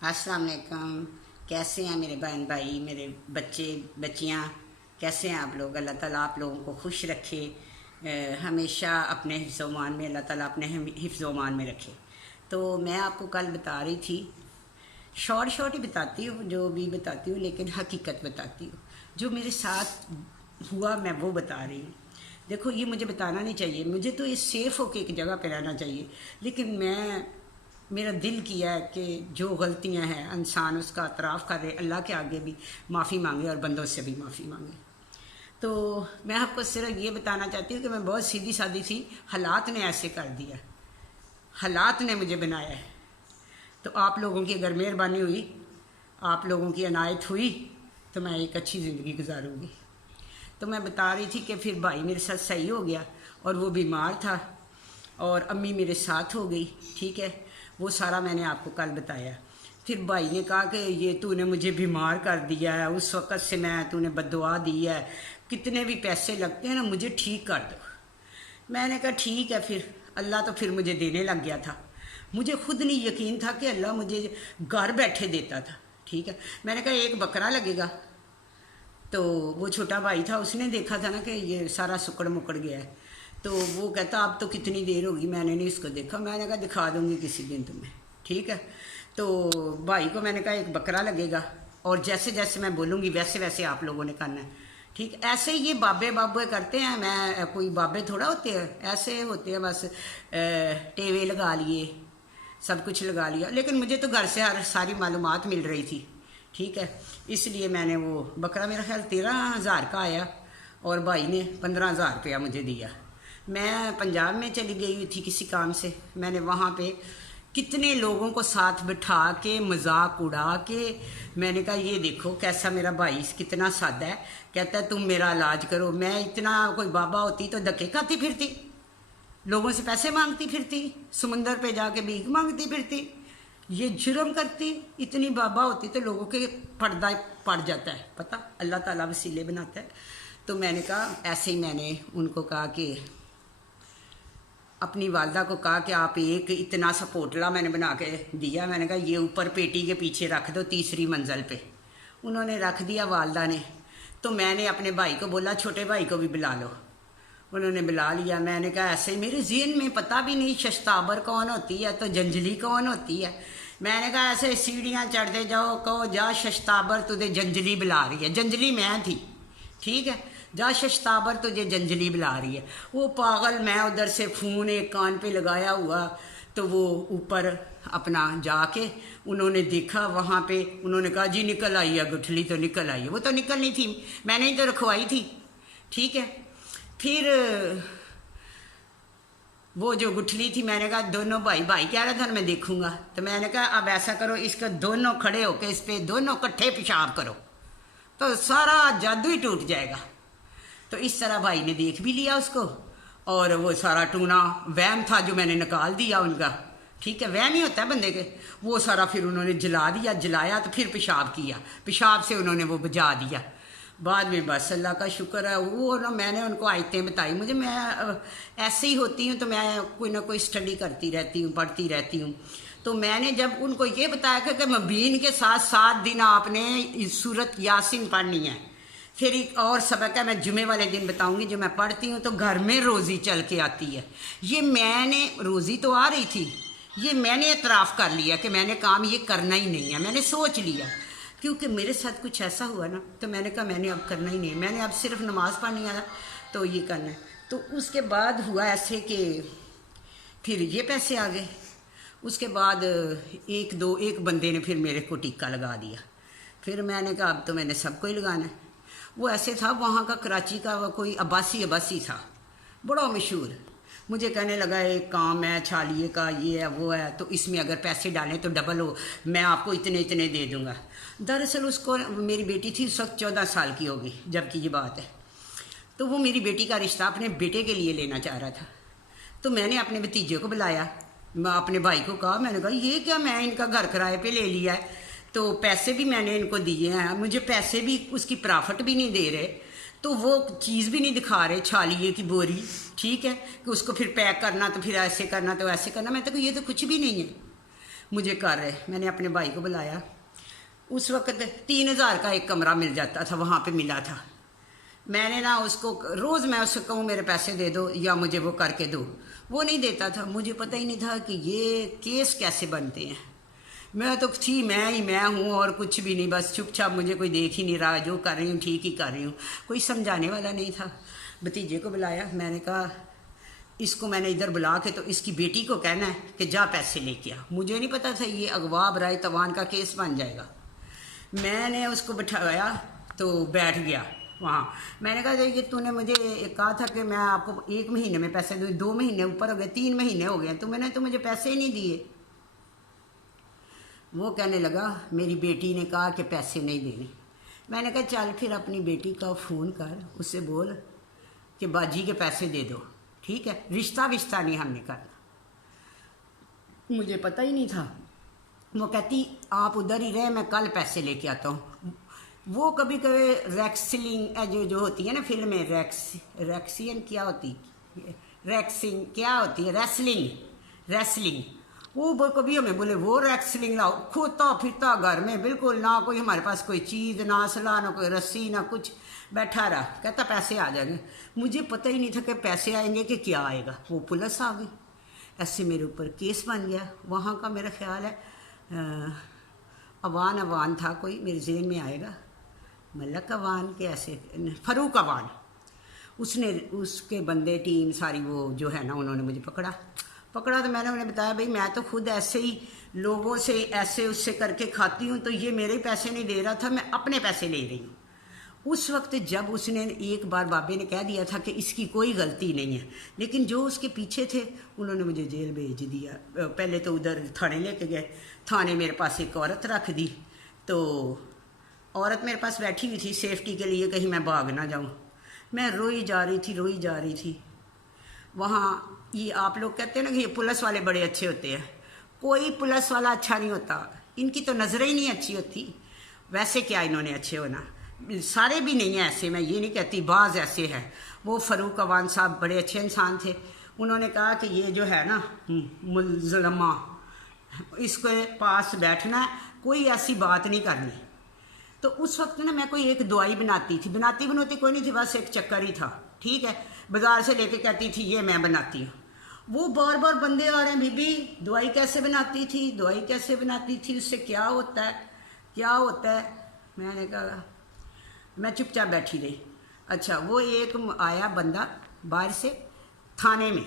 अस्सलाम वालेकुम। कैसे हैं मेरे बहन भाई, मेरे बच्चे बच्चियां, कैसे हैं आप लोग? अल्लाह ताला आप लोगों को खुश रखे, हमेशा अपने हिफ्ज़-ओ-मान में अल्लाह ताला अपने हिफ्ज़-ओ-मान में रखे। तो मैं आपको कल बता रही थी, शॉर्ट शॉर्ट ही बताती हूँ, जो भी बताती हूँ, लेकिन हकीकत बताती हूँ। जो मेरे साथ हुआ मैं वो बता रही हूँ। देखो, ये मुझे बताना नहीं चाहिए, मुझे तो ये सेफ़ होके एक जगह पे रहना चाहिए, लेकिन मेरा दिल किया है कि जो गलतियां हैं इंसान उसका एतराफ़ करे, अल्लाह के आगे भी माफ़ी मांगे और बंदों से भी माफ़ी मांगे। तो मैं आपको सिर्फ ये बताना चाहती हूँ कि मैं बहुत सीधी सादी थी, हालात ने ऐसे कर दिया, हालात ने मुझे बनाया है। तो आप लोगों की अगर मेहरबानी हुई, आप लोगों की अनायत हुई, तो मैं एक अच्छी ज़िंदगी गुजारूँगी। तो मैं बता रही थी कि फिर भाई मेरे साथ सही हो गया और वो बीमार था और अम्मी मेरे साथ हो गई, ठीक है। वो सारा मैंने आपको कल बताया। फिर भाई ने कहा कि ये तूने मुझे बीमार कर दिया है, उस वक़्त से तूने बद्दुआ दी है, कितने भी पैसे लगते हैं ना मुझे ठीक कर दो। मैंने कहा ठीक है। फिर अल्लाह तो फिर मुझे देने लग गया था। मुझे खुद नहीं यकीन था कि अल्लाह मुझे घर बैठे देता था, ठीक है। मैंने कहा एक बकरा लगेगा। तो वो छोटा भाई था, उसने देखा था ना कि ये सारा सुकड़ मुकड़ गया है, तो वो कहता अब तो कितनी देर होगी, मैंने नहीं इसको देखा। मैंने कहा दिखा दूंगी किसी दिन तुम्हें, ठीक है। तो भाई को मैंने कहा एक बकरा लगेगा और जैसे जैसे मैं बोलूँगी वैसे वैसे आप लोगों ने करना है, ठीक। ऐसे ही ये बाबे बाबे करते हैं, मैं कोई बाबे थोड़ा होते हैं, ऐसे होते हैं बस, टेवे लगा लिए, सब कुछ लगा लिया। लेकिन मुझे तो घर से सारी मालूमात मिल रही थी, ठीक है। इसलिए मैंने वो बकरा, मेरा ख्याल 13,000 का आया और भाई ने 15,000 रुपया मुझे दिया। मैं पंजाब में चली गई हुई थी किसी काम से। मैंने वहाँ पे कितने लोगों को साथ बिठा के मजाक उड़ा के मैंने कहा ये देखो कैसा मेरा भाई कितना सादा है। कहता है तुम मेरा इलाज करो। मैं इतना कोई बाबा होती तो धक्के खाती फिरती, लोगों से पैसे मांगती फिरती, समुंदर पे जाके भीख मांगती फिरती, ये जुर्म करती। इतनी बाबा होती तो लोगों के पर्दा पड़ जाता है, पता अल्लाह ताला वसीले बनाता है। तो मैंने कहा ऐसे ही मैंने उनको कहा कि अपनी वालदा को कहा कि आप एक इतना सा पोटला मैंने बना के दिया, मैंने कहा ये ऊपर पेटी के पीछे रख दो 3री मंजिल पे। उन्होंने रख दिया वालदा ने। तो मैंने अपने भाई को बोला छोटे भाई को भी बुला लो, उन्होंने बुला लिया। मैंने कहा ऐसे मेरे ज़हन में पता भी नहीं शश्ताबर कौन होती है तो जंजली कौन होती है। मैंने कहा ऐसे सीढ़ियाँ चढ़ते जाओ, कहो जा शश्ताबर तुझे जंजली बुला रही है। जंजली मैं थी, ठीक है। जा शश्ताबर तुझे जंजली बुला रही है। वो पागल, मैं उधर से फ़ोन एक कान पे लगाया हुआ, तो वो ऊपर अपना जाके उन्होंने देखा वहाँ पे, उन्होंने कहा जी निकल आई है गुठली, तो निकल आई है। वो तो निकलनी थी, मैंने ही तो रखवाई थी, ठीक है। फिर वो जो गुठली थी, मैंने कहा दोनों भाई कह रहा था मैं देखूंगा, तो मैंने कहा अब ऐसा करो इसको दोनों खड़े होके इस पे दोनों इकट्ठे पेशाब करो तो सारा जादू ही टूट जाएगा। तो इस तरह भाई ने देख भी लिया उसको और वो सारा टूना वहम था जो मैंने निकाल दिया उनका, ठीक है। वहम ही होता है बंदे के। वो सारा फिर उन्होंने जला दिया, जलाया तो फिर पेशाब किया, पेशाब से उन्होंने वो बुझा दिया। बाद में बस अल्लाह का शुक्र है वो ना, मैंने उनको आयतें बताई। मैं ऐसे ही होती हूँ तो मैं कोई ना कोई स्टडी करती रहती हूँ, पढ़ती रहती हूँ। तो मैंने जब उनको ये बताया कि मबीन के साथ 7 दिन आपने सूरत यासीन पढ़नी है। फिर एक और सबक है, मैं जुमे वाले दिन बताऊंगी, जो मैं पढ़ती हूँ तो घर में रोज़ी चल के आती है। ये मैंने रोज़ी तो आ रही थी, ये मैंने एतराफ़ कर लिया कि मैंने काम ये करना ही नहीं है, मैंने सोच लिया। क्योंकि मेरे साथ कुछ ऐसा हुआ ना, तो मैंने कहा मैंने अब करना ही नहीं है, मैंने अब सिर्फ नमाज़ पढ़नी है तो ये करना है। तो उसके बाद हुआ ऐसे कि फिर ये पैसे आ गए। उसके बाद एक बंदे ने फिर मेरे को टिक्का लगा दिया। फिर मैंने कहा अब तो मैंने सबको ही लगाना है। वो ऐसे था, वहाँ का कराची का वो कोई अब्बासी था, बड़ा मशहूर। मुझे कहने लगा एक काम है छालिए का, ये है वो है, तो इसमें अगर पैसे डालें तो डबल हो, मैं आपको इतने इतने दे दूंगा। दरअसल उसको, मेरी बेटी थी उस वक्त 14 साल की होगी जबकि ये बात है, तो वो मेरी बेटी का रिश्ता अपने बेटे के लिए लेना चाह रहा था। तो मैंने अपने भतीजे को बुलाया, मैं अपने भाई को कहा, मैंने कहा ये क्या, मैं इनका घर किराए पे ले लिया है, तो पैसे भी मैंने इनको दिए हैं, मुझे पैसे भी उसकी प्रॉफिट भी नहीं दे रहे, तो वो चीज़ भी नहीं दिखा रहे छालिए की बोरी, ठीक है, कि उसको फिर पैक करना तो फिर ऐसे करना तो ऐसे करना। मैं तो ये तो कुछ भी नहीं है। मुझे कर रहे। मैंने अपने भाई को बुलाया। उस वक्त 3,000 का एक कमरा मिल जाता था, वहाँ पे मिला था। मैंने ना उसको रोज़ मैं उससे कहूँ मेरे पैसे दे दो या मुझे वो करके दो, वो नहीं देता था। मुझे पता ही नहीं था कि ये केस कैसे बनते हैं। मैं तो थी मैं हूँ और कुछ भी नहीं, बस चुपचाप, मुझे कोई देख ही नहीं रहा, जो कर रही हूँ ठीक ही कर रही हूँ, कोई समझाने वाला नहीं था। भतीजे को बुलाया, मैंने कहा इसको मैंने इधर बुला के तो इसकी बेटी को कहना है कि जा पैसे लेके आ। मुझे नहीं पता था ये अगवा बराए तवान का केस बन जाएगा। मैंने उसको बिठाया तो बैठ गया वहाँ। मैंने कहा ये तूने मुझे कहा था कि मैं आपको 1 महीने में पैसे दूँ, 2 महीने ऊपर हो गए, 3 महीने हो गए, तो मुझे पैसे ही नहीं दिए। वो कहने लगा मेरी बेटी ने कहा कि पैसे नहीं देने। मैंने कहा चल फिर अपनी बेटी का फ़ोन कर, उससे बोल कि बाजी के पैसे दे दो, ठीक है, रिश्ता विश्ता नहीं हमने करना। मुझे पता ही नहीं था। वो कहती आप उधर ही रहे, मैं कल पैसे लेके आता हूँ। वो कभी कभी रैक्सलिंग जो होती है ना फिल्म में, रैक्सियन क्या होती, रैक्सिंग क्या होती है, रेसलिंग, वो कभी हमें बोले वो रैक्सलिंग लाओ, खोता फिरता घर में, बिल्कुल ना कोई हमारे पास कोई चीज़, ना असला, ना कोई रस्सी, ना कुछ, बैठा रहा, कहता पैसे आ जाएंगे। मुझे पता ही नहीं था कि पैसे आएंगे कि क्या आएगा। वो पुलिस आ गई, ऐसे मेरे ऊपर केस बन गया। वहाँ का मेरा ख्याल है अवान था कोई, मेरे जेहन में आएगा, मलक अवान के ऐसे, फ़ारूक अवान, उसने, उसके बंदे टीम सारी वो जो है ना, उन्होंने मुझे पकड़ा तो मैंने उन्हें बताया भाई मैं तो खुद ऐसे ही लोगों से ऐसे उससे करके खाती हूँ, तो ये मेरे पैसे नहीं दे रहा था, मैं अपने पैसे ले रही हूँ। उस वक्त जब उसने एक बार बाबे ने कह दिया था कि इसकी कोई गलती नहीं है, लेकिन जो उसके पीछे थे उन्होंने मुझे जेल भेज दिया। पहले तो उधर थाने लेके गए, थाने मेरे पास एक औरत रख दी, तो औरत मेरे पास बैठी हुई थी सेफ्टी के लिए, कहीं मैं भाग ना जाऊँ। मैं रोई जा रही थी। वहाँ ये आप लोग कहते हैं ना कि ये पुलिस वाले बड़े अच्छे होते हैं, कोई पुलिस वाला अच्छा नहीं होता, इनकी तो नज़रें ही नहीं अच्छी होती। वैसे क्या इन्होंने अच्छे होना, सारे भी नहीं हैं ऐसे, मैं ये नहीं कहती, बाज़ ऐसे हैं। वो फ़ारूक अवान साहब बड़े अच्छे इंसान थे। उन्होंने कहा कि ये जो है ना मुल्ज़मा, इसके पास बैठना है, कोई ऐसी बात नहीं करनी। तो उस वक्त ना मैं कोई एक दवाई बनाती बनोती कोई नहीं थी, बस एक चक्कर ही था, ठीक है, बाज़ार से लेके कहती थी ये मैं बनाती हूँ। वो बार बार बंदे आ रहे हैं, बीबी दवाई कैसे बनाती थी, उससे क्या होता है। मैंने कहा, मैं चुपचाप बैठी रही। अच्छा, वो एक आया बंदा बाहर से थाने में,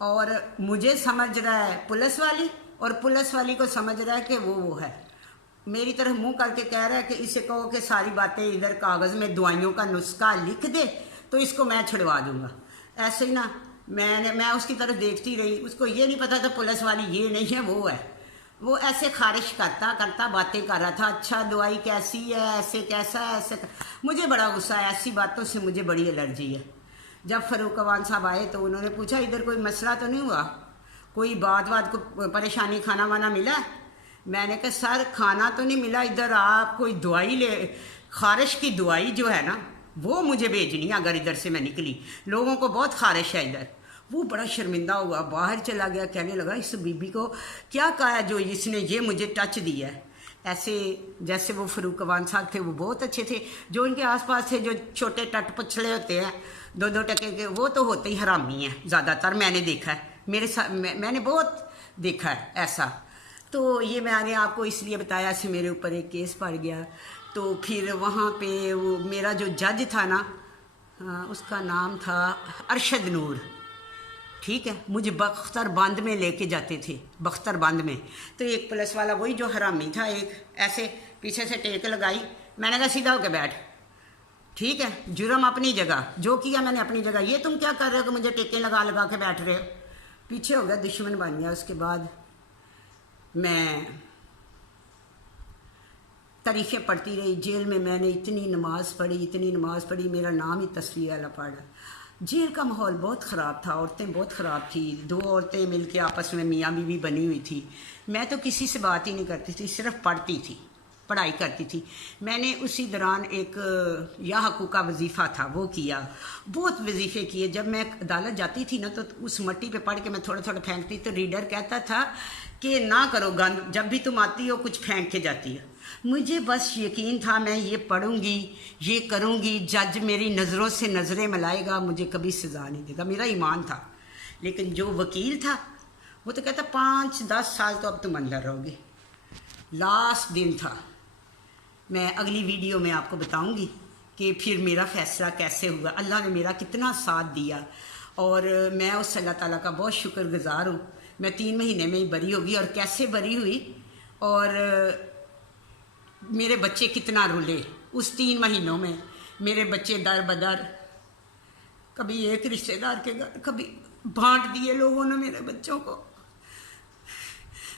और मुझे समझ रहा है पुलिस वाली, और पुलिस वाली को समझ रहा है कि वो है। मेरी तरफ मुंह करके कह रहा है कि इसे कहो कि सारी बातें इधर कागज़ में दवाइयों का नुस्खा लिख दे तो इसको मैं छुड़वा दूंगा। ऐसे ही ना मैं उसकी तरफ देखती रही। उसको ये नहीं पता था पुलिस वाली ये नहीं है, वो है। वो ऐसे खारिश करता बातें कर रहा था, अच्छा दवाई कैसी है, ऐसे कैसा है, ऐसे। मुझे बड़ा गुस्सा है, ऐसी बातों से मुझे बड़ी एलर्जी है। जब फ़ारूक अवान साहब आए तो उन्होंने पूछा इधर कोई मसला तो नहीं हुआ, कोई बात को परेशानी, खाना वाना मिला। मैंने कहा सर खाना तो नहीं मिला, इधर आप कोई दवाई ले, खारिश की दवाई जो है ना वो मुझे भेजनी है अगर इधर से मैं निकली, लोगों को बहुत खारिश है इधर। वो बड़ा शर्मिंदा हुआ, बाहर चला गया, कहने लगा इस बीबी को क्या कहा है जो इसने ये मुझे टच दिया है। ऐसे जैसे वो फ़ारूक अवान साहब थे वो बहुत अच्छे थे, जो इनके आसपास थे जो छोटे टट पछड़े होते हैं 2-2 टके के, वो तो होते ही हरामी हैं ज़्यादातर, मैंने देखा है, मेरे साथ मैंने बहुत देखा है ऐसा। तो ये मैंने आपको इसलिए बताया से मेरे ऊपर एक केस पड़ गया। तो फिर वहाँ पे वो मेरा जो जज था ना, उसका नाम था अरशद नूर, ठीक है, मुझे बख्तर बंद में लेके जाते थे, बख्तर बंद में। तो एक पुलिस वाला वही जो हरामी था, एक ऐसे पीछे से टेक लगाई, मैंने कहा सीधा होके बैठ, ठीक है, जुर्म अपनी जगह, जो किया मैंने अपनी जगह, ये तुम क्या कर रहे हो कि मुझे टेके लगा के बैठ रहे हो। पीछे हो गया, दुश्मन बन गया। उसके बाद मैं तारीखें पढ़ती रही जेल में। मैंने इतनी नमाज़ पढ़ी, मेरा नाम ही तस्वीर वाला पड़ा। जेल का माहौल बहुत ख़राब था, औरतें बहुत ख़राब थी, 2 औरतें मिलके आपस में मियाँ बीवी बनी हुई थी। मैं तो किसी से बात ही नहीं करती थी, सिर्फ पढ़ती थी, पढ़ाई करती थी। मैंने उसी दौरान एक या हकूक़ का वजीफ़ा था वो किया, बहुत वजीफ़े किए। जब मैं अदालत जाती थी ना तो उस मट्टी पे पढ़ के मैं थोड़ा थोड़ा फेंकती, तो रीडर कहता था कि ना करो गंद, जब भी तुम आती हो कुछ फेंक के जाती हो। मुझे बस यकीन था मैं ये पढ़ूंगी, ये करूंगी, जज मेरी नज़रों से नज़रें मिलाएगा, मुझे कभी सज़ा नहीं देगा, मेरा ईमान था। लेकिन जो वकील था वो तो कहता 5-10 साल तो अब तुम अंदर रहोगे। लास्ट दिन था, मैं अगली वीडियो में आपको बताऊंगी कि फिर मेरा फ़ैसला कैसे हुआ, अल्लाह ने मेरा कितना साथ दिया, और मैं उस अल्लाह ताला का बहुत शुक्रगुजार हूँ। मैं 3 महीने में ही बरी होगी, और कैसे बरी हुई, और मेरे बच्चे कितना रुले उस 3 महीनों में। मेरे बच्चे दर बदर, कभी एक रिश्तेदार के घर, कभी बांट दिए लोगों ने मेरे बच्चों को।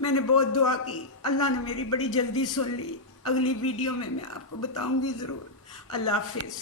मैंने बहुत दुआ की, अल्लाह ने मेरी बड़ी जल्दी सुन ली। अगली वीडियो में मैं आपको बताऊंगी ज़रूर। अल्लाह हाफिज़।